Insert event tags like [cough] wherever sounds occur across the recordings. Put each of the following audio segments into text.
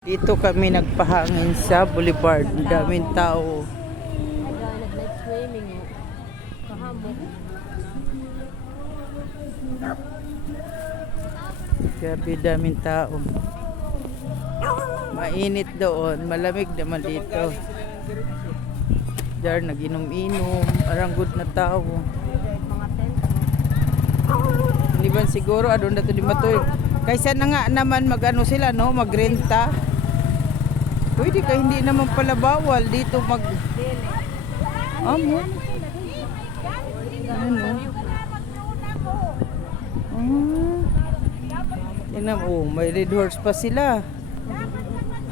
Dito kami nagpahangin sa Boulevard. Ang daming tao. Nag-night swimming. Kahamok. Grabe daming tao. Mainit doon. Malamig naman dito. Dar nag-inom-inom. Arang good na tao. Hindi ba siguro adon na to di matoy. Kaysa na nga naman magano sila no, magrenta. Pwede ka hindi naman pala bawal dito mag Amo. Ano? Ah. Yan oh, may red horse pa sila.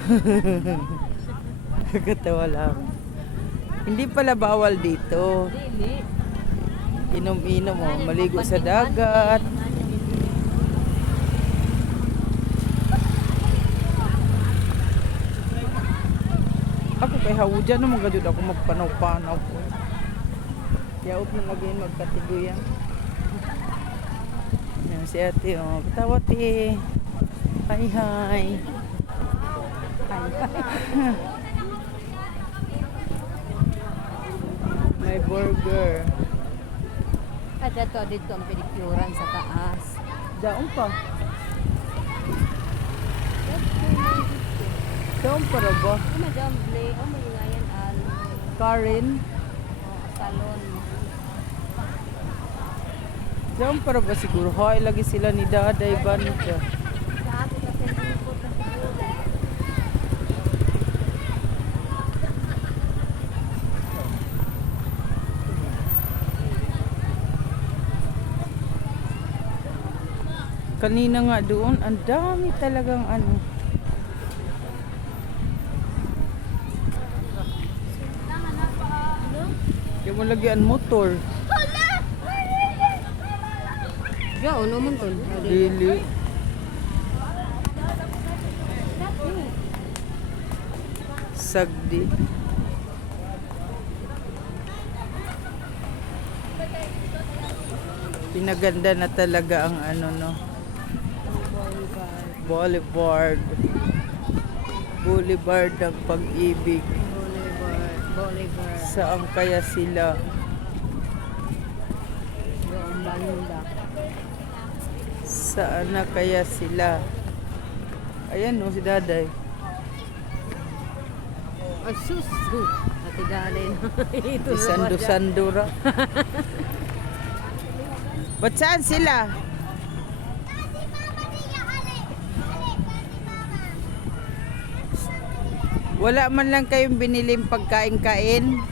[laughs] Katawa lang. Hindi pala bawal dito. Inom-inom, oh, maligo sa dagat. Ako kay hawudyan naman gadud ako magpanaw-panaw po. Yaot na lagi magkatiguyan. Yan si ate, oh. Katawa ti. Hi, hi. [laughs] May burger. At ito, dito ang pedikuran sa taas. Daon pa. Daon pa ra ba? Oh, madam, play. Oh, may nga yan, al. Karen. Oh, salon. Daon pa ra ba siguro? Hoy, lagi sila ni Daday siguro. Kanina nga doon, ang dami talagang ano. Mo lagyan motor. Ya, ano mo to? Dili. Sagdi. Pinaganda na talaga ang ano no. Boulevard. Boulevard ng pag-ibig. Bolivar. Saan kaya sila? Doon banda. Saan na kaya sila? Ayan no, si Daday. Ay, sus. Ate Dalin. [laughs] Ito na Sando-sando ra. Ba't saan sila? Wala man lang kayong biniling pagkain-kain.